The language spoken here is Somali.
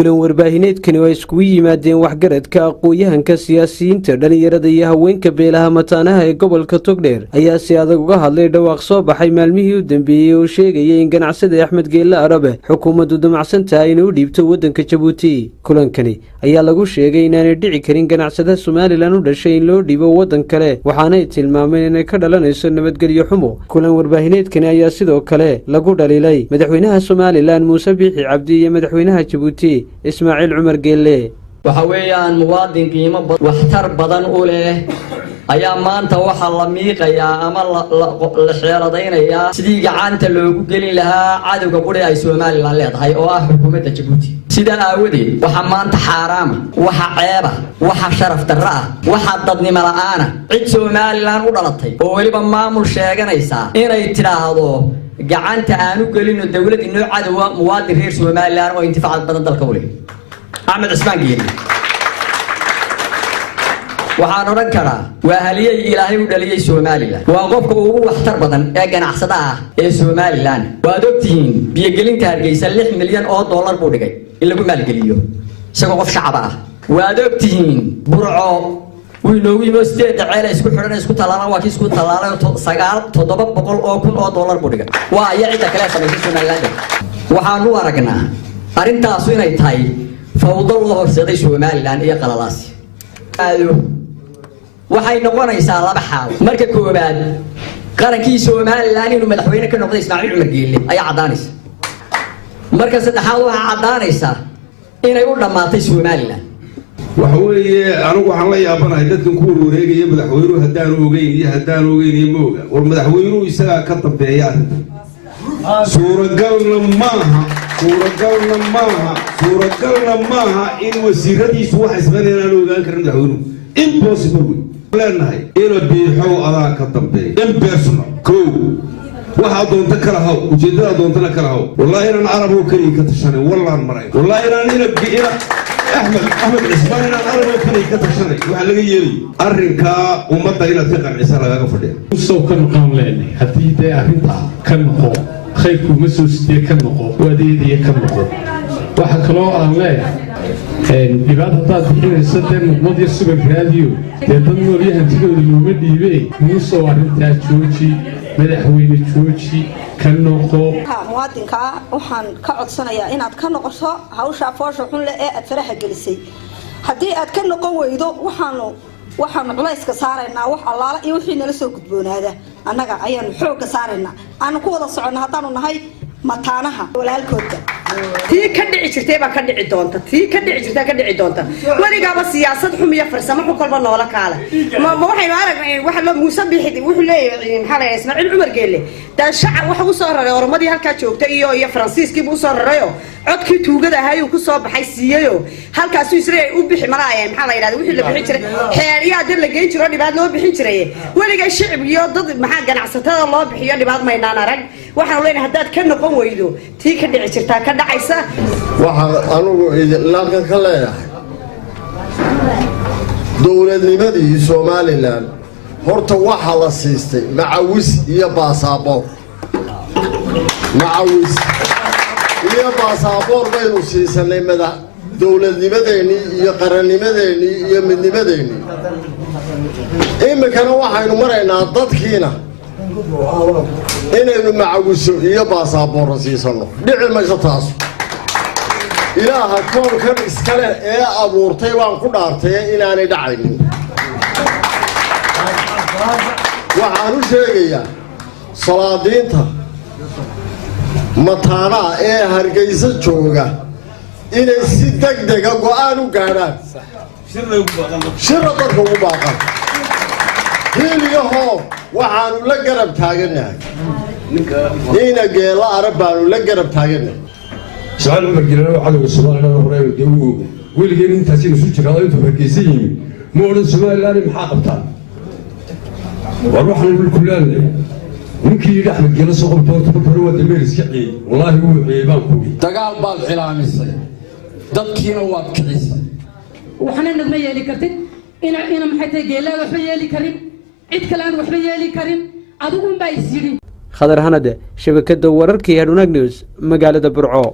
kulan warbaahineedkani oo iskugu yimaadeen waxgaradka aqooyahanka siyaasiyiinta dhalinyarada iyo haweenka beelaha mataanaha ee gobolka Togdheer ayaa si adag uga hadlay dhawaaq soo baxay maalmihii u dambeeyay oo sheegayay in ganacsade Axmed Geelle Arabe xukuumaddu damacsan tahay inuu dhiibto wadanka Jabuuti. kulankani ayaa lagu sheegay inaanay dhici karin ganacsada Somaliland u dhashay in loo dhiibo wadan kale waxaana tilmaameen inay ka dhalanayso nabadgelyo xumo. kulan warbaahineedkani ayaa sidoo kale lagu dhaliilay madaxweynaha Somaliland Muuse Biixi Cabdi iyo madaxweynaha Jabuuti Ismaaciil Cumar Geelle. waxa weeyaan muwaadin qiimo waxtar badan u leh ayaa maanta waxa la miiqayaa ama la xeeladaynayaa sidii gacanta loogu gelin lahaa cadawga qori ay Somaliland leedahay oo ah xukuumadda Jabuuti. sida aawadeed waxa maanta xaraam waxa ceeba waxa sharaf darra waxa dadnimo la'aan cid Somaliland u dhalatay oo waliba maamul sheeganaysa inay tiraahdo gacanta aanu gelino dawladda inoo cadawga muwaadin reer Somaliland oo intifaacad badan dalka u leh. Axmed Cismaan Geelle waxaan oran karaa waa haliyay Ilaahay u dhaliyay Somaliland waa qofka ugu waxtar badan ee ganacsada ah ee Somaliland. waad ogtihiin biyo-gelinta Hargeysa 6 milyan oo dollar buu dhigay in lagu maalgeliyo isagoo qof shacab ah. waad ogtihiin Burco wiinoogu yimo 8 ceel isku xiran isku talaalan waa kii isku talaalan 700 oo kun oo dollar buu dhigay. waa ayaa cid kale samaysay Somaliland. waxaan u aragnaa arintaas inay tahay fawdo loo horseeday Somaliland iyo qalalaasi. waxay noqonaysaa laba xaal. marka koobaad qarankii Somaliland inuu madaxweyne ka noqday Ismaaciil Cumar Geelle ayaa cadaanaysa. marka saddexaad waxa cadaanaysa inay u dhamaatay Somaliland. waxa weeye anigu waxaan la yaabanahay dadkan ku wareegaya madaxweynuhu haddaan ogeyn mooga war madaxweynuhu isaga ka dambeeya suuragalna maaha in wasiiradiisu wax isbanayaan ogaan karin madaxweynuhu impossible leenahay ila biixow adaa ka dambeeya impersonal waxa doonta kala haw ujeedada doontana kala haw wallahi inaan arab oo kaliya ka tashanay wallaan maray wallahi inaan Ahmed Cismaan inaan arab oo kaliya ka tashanay waxa laga yeelay arrinka ummadda inaad ka qancisa lagaga fadhiyo soo kan qaan leenahay haddii day arrinta ka noqo khayrku ma soo sidee ka noqo wadeediye ka noqo waxa kaloo aan leeyahay dhibaatada bixinaysa dee muqmad iyo subag raadiyo dee dad noolyahan hantidooda looma dhiibay muusoo arrintaa jooji madaxweyne jooji ka noqo. muwaadinka waxaan ka codsanayaa inaad ka noqoto hawsha foosha xun leh ee aad faraha gelisay. haddii aad ka noqon weydo waxaanu culayska saaraynaa wax allaala iyo wixii nala soo gudboonaada annaga ayaanu xoogga saaraynaa aanu ku wada soconno haddaanu nahay mataanaha walaalkooda. tii ka dhici jirtay baa ka dhici doonta waligaaba siyaasad xum iyo farsamo xun kolba noola kaala ma waxaynu aragnay waxa loo Muuse Biixi wuxuu leeyahay maxaa la Ismaaciil Cumar Geelle taa shacab waxa uu soo raray oromadii halka joogta iyo Faransiiskii buu soo rarayo codkii tuugada ahaa uu ku soo baxay siiyayo halkaas uu Israa'iil u bixi maraayeen maxaa la yiraahdaa wixii la bixin jiray xeeriyaa dad la geyn jiray dhibaat loo bixin jiray waliga shacab iyo dad maxaa ganacsatada loo bixiyo dhibaat maynaan arag. waxaan leenahay haddaad ka noqon weydo tii ka dhici jirtaa ka dhacaysa. waxaan anugu ilaakan ka leeyahay dowladnimadii Somaliland horta waxa la siistay macawis iyo baasaboor baynu siisanay madax dowladnimadeeni iyo qarannimadeeni iyo midnimadeeni. imikana waxaynu maraynaa dadkiina inaynu macawiso iyo baasaboor siisano dhici mayso taas. ilaaha koonkan iskale ee abuurtay waan ku dhaartay inaanay dhacaynin. waxaan u sheegayaa salaadiinta mataanaha ee Hargeysa jooga inay si degdega go'aan u gaadhaan shirra dadka ugu baaqan hiiliyaho waxaanu la garab taaganahay ina Geelle Arabe baanu la garab taaganahay. Ismaaciil Cumar Geelle oo cadawga Somaliland horay u dawgo weligeed intaas isu jiraa intuu Hargeysa yimi ma oran Somaliland maxaa qabtaan war waxaan ku leeyahay ninkii Axmed Geelle soo qabtay hore waa dameer iska ciid wallahi wuu ciibaan ku dagaal baad cilaamisay dadkiina waad kicisay waxna nagma yeeli kartid ina maxay tahay Geelle waxba yeeli karin cid kale aan waxba yeeli karin adigu ma isiri Khadar Hanade shabakada wararka ee Haduna News magaalada Burco.